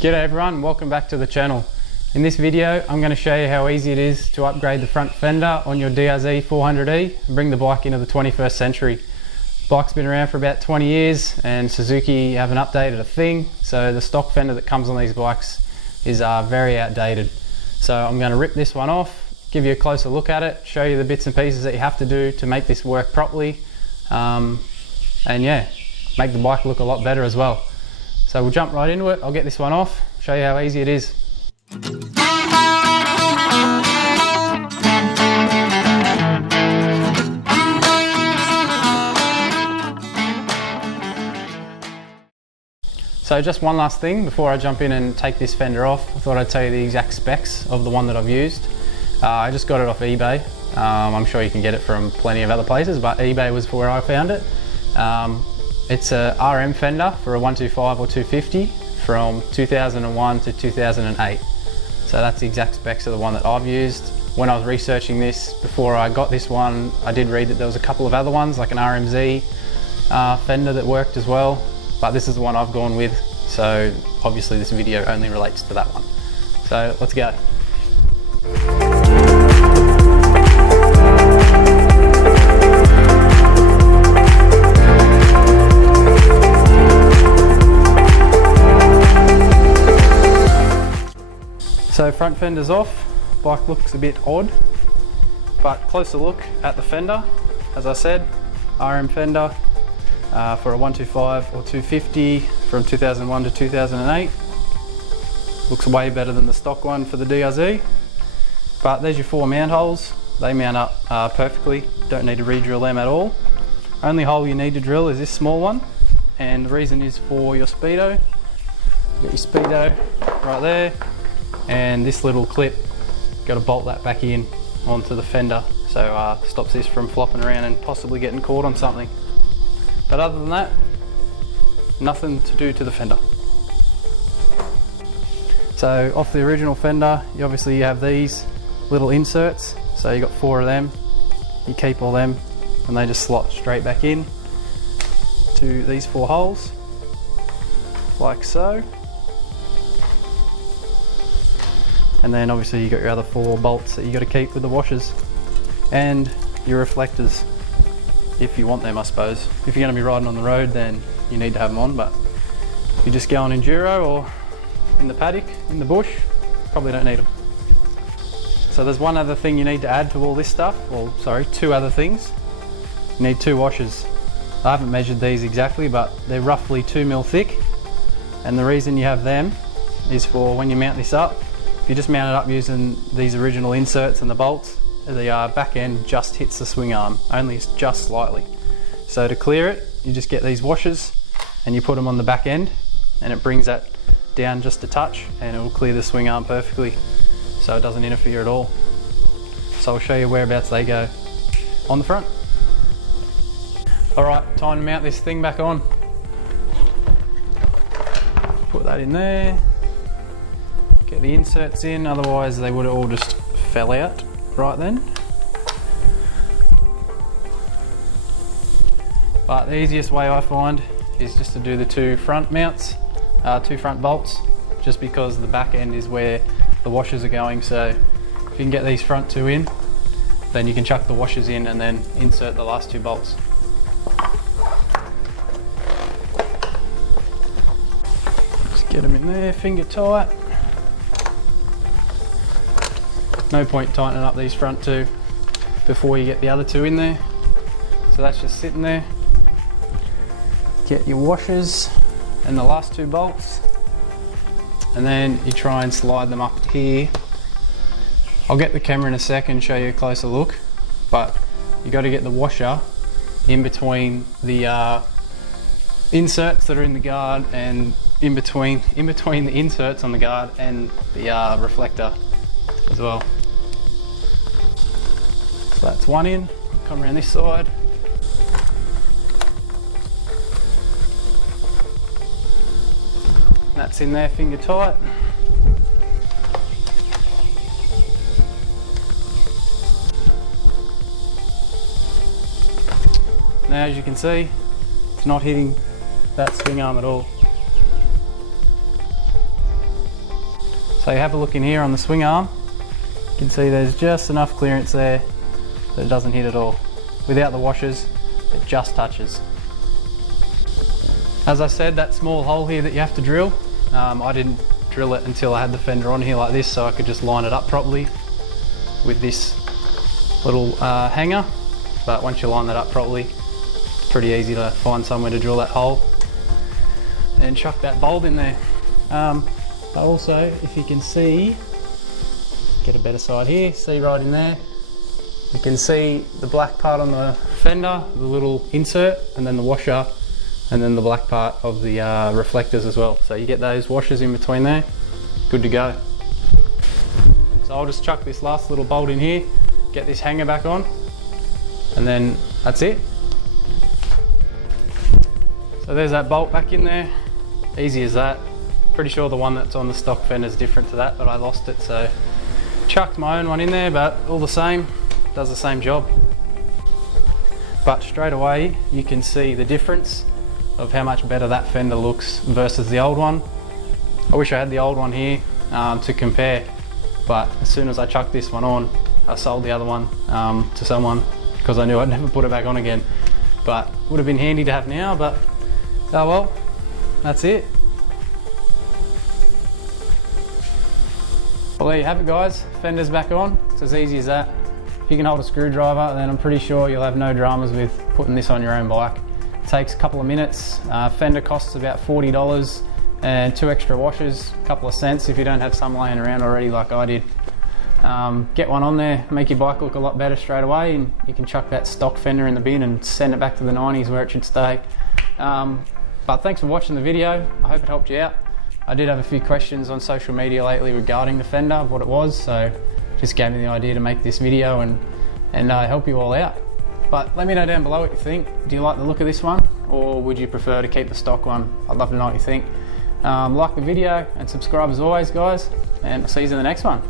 G'day everyone, welcome back to the channel. In this video I'm going to show you how easy it is to upgrade the front fender on your DRZ400E and bring the bike into the 21st century. The bike's been around for about 20 years and Suzuki haven't updated a thing, so the stock fender that comes on these bikes is very outdated. So I'm going to rip this one off, give you a closer look at it, show you the bits and pieces that you have to do to make this work properly, and yeah, make the bike look a lot better as well. So we'll jump right into it. I'll get this one off, show you how easy it is. So just one last thing before I jump in and take this fender off, I thought I'd tell you the exact specs of the one that I've used. I just got it off eBay. I'm sure you can get it from plenty of other places, but eBay was where I found it. It's a RM fender for a 125 or 250 from 2001 to 2008. So that's the exact specs of the one that I've used. When I was researching this, before I got this one, I did read that there was a couple of other ones, like an RMZ fender that worked as well, but this is the one I've gone with. So obviously this video only relates to that one. So let's go. So front fender's off, bike looks a bit odd, but closer look at the fender. As I said, RM fender for a 125 or 250 from 2001 to 2008. Looks way better than the stock one for the DRZ. But there's your 4 mount holes. They mount up perfectly, don't need to re-drill them at all. Only hole you need to drill is this small one, and the reason is for your speedo. Get your speedo right there. And this little clip, got to bolt that back in onto the fender, so stops this from flopping around and possibly getting caught on something. But other than that, nothing to do to the fender. So off the original fender, you obviously have these little inserts, so you got 4 of them. You keep all them and they just slot straight back in to these 4 holes, like so. And then obviously you got your other 4 bolts that you got to keep with the washers and your reflectors, if you want them, I suppose. If you're going to be riding on the road, then you need to have them on, but if you're just going enduro or in the paddock, in the bush, probably don't need them. So there's one other thing you need to add to all this stuff, or sorry, 2 other things. You need 2 washers. I haven't measured these exactly, but they're roughly 2 mil thick, and the reason you have them is for when you mount this up. If you just mount it up using these original inserts and the bolts, the back end just hits the swing arm, only just slightly. So to clear it, you just get these washers and you put them on the back end, and it brings that down just a touch and it will clear the swing arm perfectly, so it doesn't interfere at all. So I'll show you whereabouts they go on the front. Alright, time to mount this thing back on. Put that in there. Get the inserts in, otherwise they would have all just fell out right then. But the easiest way I find is just to do the 2 front mounts, 2 front bolts, just because the back end is where the washers are going. So if you can get these front 2 in, then you can chuck the washers in and then insert the last 2 bolts. Just get them in there, finger tight. No point tightening up these front 2 before you get the other 2 in there. So that's just sitting there. Get your washers and the last 2 bolts, and then you try and slide them up here. I'll get the camera in a second and show you a closer look, but you got to get the washer in between the inserts that are in the guard, and in between the inserts on the guard and the reflector as well. So that's one in, come around this side. That's in there, finger tight. Now as you can see, it's not hitting that swing arm at all. So you have a look in here on the swing arm. You can see there's just enough clearance there that it doesn't hit at all. Without the washers, it just touches. As I said, that small hole here that you have to drill, I didn't drill it until I had the fender on here like this, so I could just line it up properly with this little hanger. But once you line that up properly, it's pretty easy to find somewhere to drill that hole and chuck that bolt in there. But also, if you can see, get a better side here, see right in there, you can see the black part on the fender, the little insert, and then the washer, and then the black part of the reflectors as well. So you get those washers in between there, good to go. So I'll just chuck this last little bolt in here, get this hanger back on, and then that's it. So there's that bolt back in there, easy as that. Pretty sure the one that's on the stock fender is different to that, but I lost it, so chucked my own one in there, but all the same, does the same job. But straight away you can see the difference of how much better that fender looks versus the old one. I wish I had the old one here to compare, but as soon as I chucked this one on, I sold the other one to someone because I knew I'd never put it back on again. But would have been handy to have now, but oh well, that's it. Well, there you have it guys, fender's back on. It's as easy as that. If you can hold a screwdriver, then I'm pretty sure you'll have no dramas with putting this on your own bike. It takes a couple of minutes. Fender costs about $40 and 2 extra washers, a couple of cents if you don't have some laying around already like I did. Get one on there, make your bike look a lot better straight away, and you can chuck that stock fender in the bin and send it back to the 90s where it should stay. But thanks for watching the video. I hope it helped you out. I did have a few questions on social media lately regarding the fender, of what it was, so just gave me the idea to make this video and help you all out. But let me know down below what you think. Do you like the look of this one, or would you prefer to keep the stock one? I'd love to know what you think. Like the video and subscribe as always guys, and I'll see you in the next one.